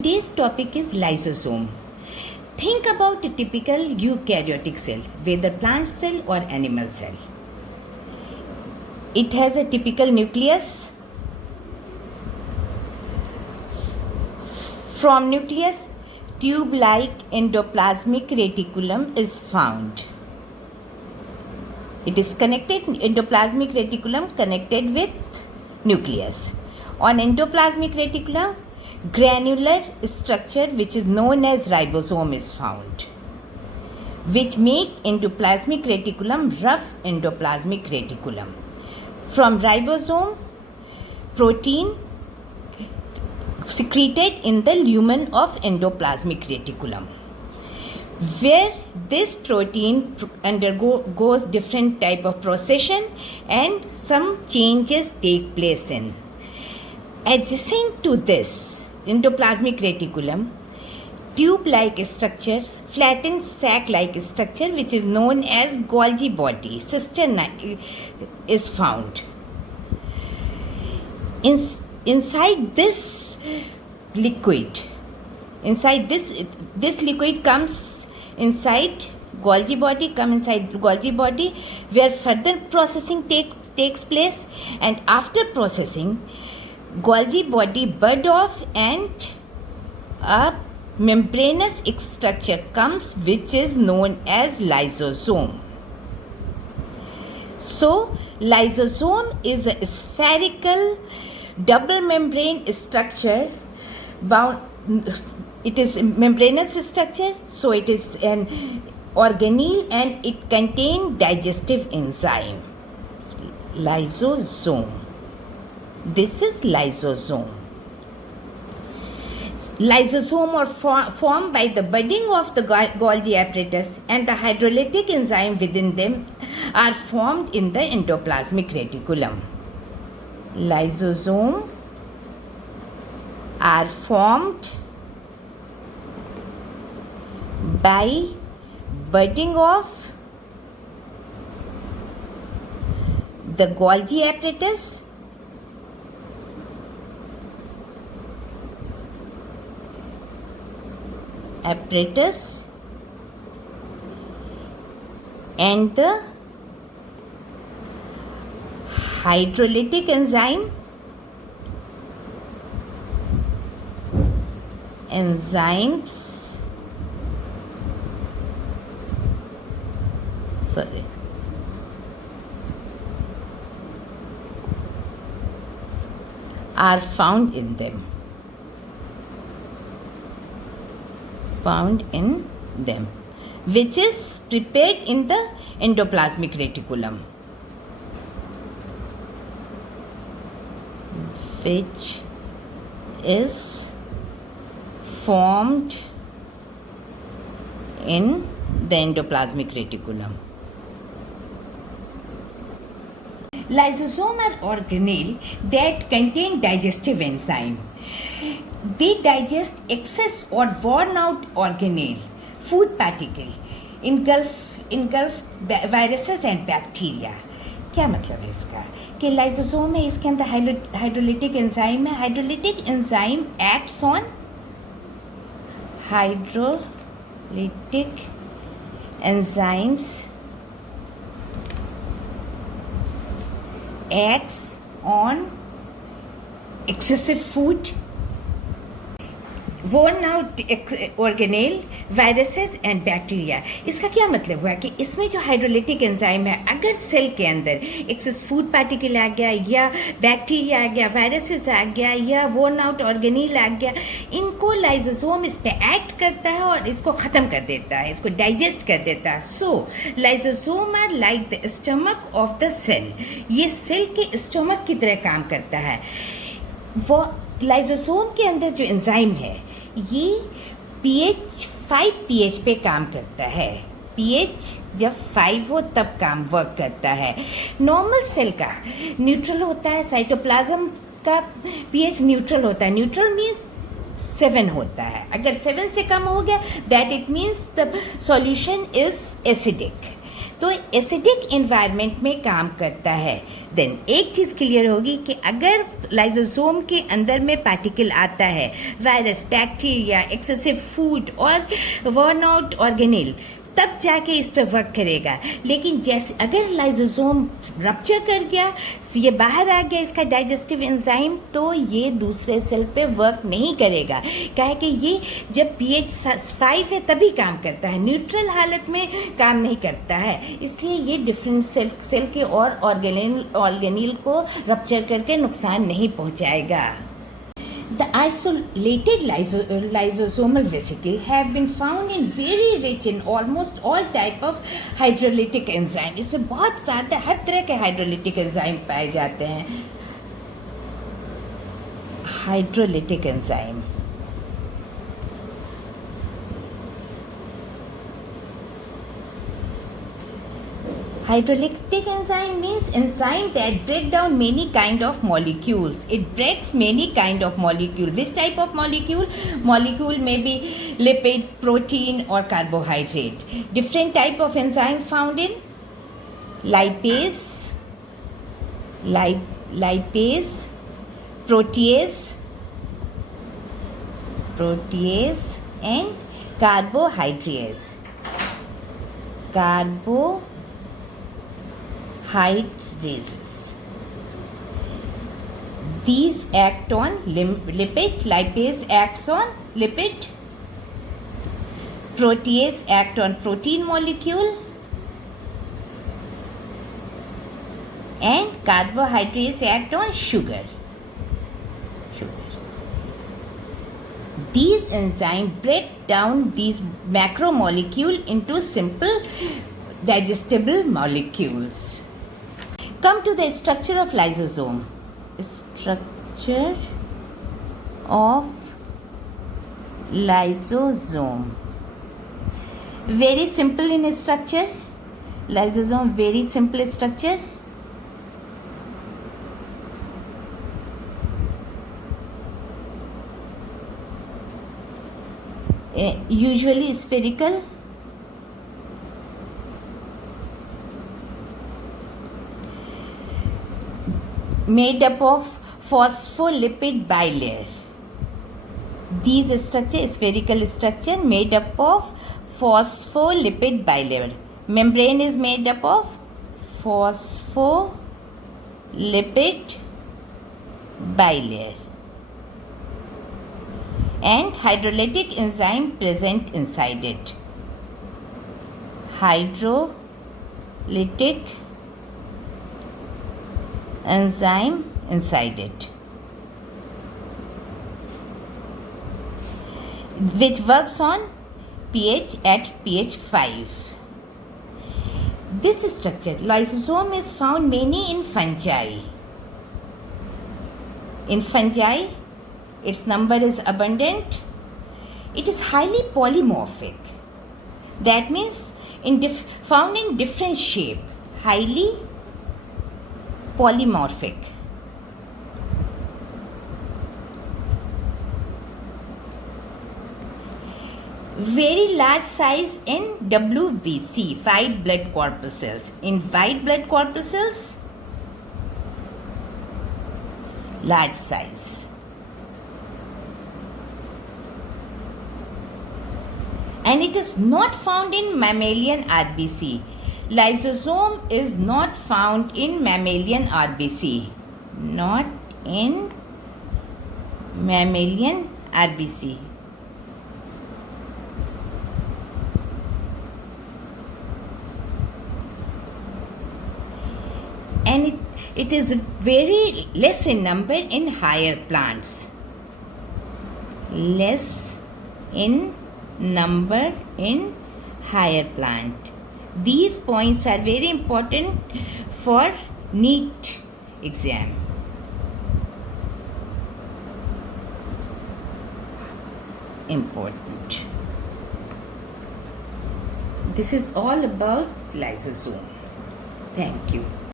Today's topic is lysosome. Think about a typical eukaryotic cell, whether plant cell or animal cell. It has a typical nucleus. From nucleus, tube-like endoplasmic reticulum is found. It is connected, endoplasmic reticulum connected with nucleus. On endoplasmic reticulum, granular structure which is known as ribosome is found, which make endoplasmic reticulum rough endoplasmic reticulum. From ribosome, protein secreted in the lumen of endoplasmic reticulum, where this protein undergoes different type of procession and some changes take place in. Adjacent to this endoplasmic reticulum, tube-like structure, flattened sac-like structure which is known as Golgi body, cistern is found. Inside this liquid, this liquid comes inside Golgi body, where further processing takes place, and after processing, Golgi body bud off and a membranous structure comes which is known as lysosome. So, lysosome is a spherical double membrane structure bound. It is membranous structure, so it is an organelle and it contains digestive enzyme. Lysosome. This is lysosome. Lysosome are formed by the budding of the Golgi apparatus, and the hydrolytic enzyme within them are formed in the endoplasmic reticulum. Lysosome are formed by budding of the Golgi apparatus and the hydrolytic enzymes are found in them. Which is prepared in the endoplasmic reticulum, which is formed in the endoplasmic reticulum. Lysosome are organelle that contain digestive enzyme. They digest excess or worn out organelle, food particle, engulf viruses and bacteria. क्या मतलब है इसका कि lysosome है, इसके अंदर hydrolytic enzyme है. Hydrolytic enzyme acts on hydrolytic enzymes acts on excessive food, worn out organelle, viruses and bacteria. इसका क्या मतलब हुआ कि इसमें जो हाइड्रोलिटिक एंजाइम है, अगर सेल के अंदर एक्सेस फूड पार्टिकल आ गया या बैक्टीरिया आ गया, वायरसेस आ गया या वर्न आउट ऑर्गेनेल आ गया, इनको लाइसोसोम इस पे एक्ट करता है और इसको ख़त्म कर देता है, इसको डाइजेस्ट कर देता है. So lysosome are like the stomach of the cell. ये सेल के स्टमक की तरह काम करता है. वो लाइसोसोम के अंदर जो एंजाइम है ये pH 5 pH पे काम करता है. pH जब 5 हो तब काम वर्क करता है. नॉर्मल सेल का न्यूट्रल होता है, साइटोप्लाज्म का pH न्यूट्रल होता है. न्यूट्रल मीन्स 7 होता है. अगर 7 से कम हो गया that it means the solution is acidic. तो एसिडिक इन्वायरमेंट में काम करता है. देन एक चीज़ क्लियर होगी कि अगर लाइजोसोम के अंदर में पार्टिकल आता है, वायरस, बैक्टीरिया, एक्सेसिव फूड और वर्न आउट ऑर्गेनेल, तब जाके इस पे वर्क करेगा। लेकिन जैसे अगर लाइजोसोम रप्चर कर गया, ये बाहर आ गया इसका डाइजेस्टिव एंजाइम, तो ये दूसरे सेल पे वर्क नहीं करेगा। क्या कि ये जब pH 5 है तभी काम करता है, न्यूट्रल हालत में काम नहीं करता है। इसलिए ये डिफरेंट सेल के और ऑर्गेनेल को रप्चर करके नुकसान नहीं पहुंचाएगा। The isolated lysosomal vesicle have been found in very rich in almost all type of hydrolytic enzyme. इसमें बहुत ज़्यादा हर तरह के हाइड्रोलिटिक एंजाइम पाए जाते हैं। Hydrolytic enzyme, hydrolytic enzyme means enzyme that break down many kind of molecules. It breaks many kind of molecule. Which type of molecule? Molecule may be lipid, protein or carbohydrate. Different type of enzyme found in lipase, protease and carbohydrates. Carbohydrates. These act on lipid. Lipase acts on lipid. Protease act on protein molecule. And carbohydrates act on sugar. These enzymes break down these macromolecule into simple digestible molecules. Come to the structure of lysosome. Structure of lysosome. Very simple in structure. Lysosome very simple structure. Usually spherical. Made up of phospholipid bilayer. These structure spherical structure made up of phospholipid bilayer. Membrane is made up of phospholipid bilayer and hydrolytic enzyme present inside it. Hydrolytic enzyme inside it, which works on pH at pH 5. This structure, lysosome, is found mainly in fungi. In fungi, its number is abundant. It is highly polymorphic. That means found in different shape. Highly polymorphic. Very large size in WBC, white blood corpuscles. In white blood corpuscles, large size. And it is not found in mammalian RBC. Lysosome is not found in mammalian RBC. Not in mammalian RBC. And it is very less in number in higher plants. Less in number in higher plant. These points are very important for NEET exam. Important. This is all about lysosome. Thank you.